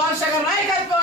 ಮಾನ್ಸಗ ನಾಯಕತ್ವ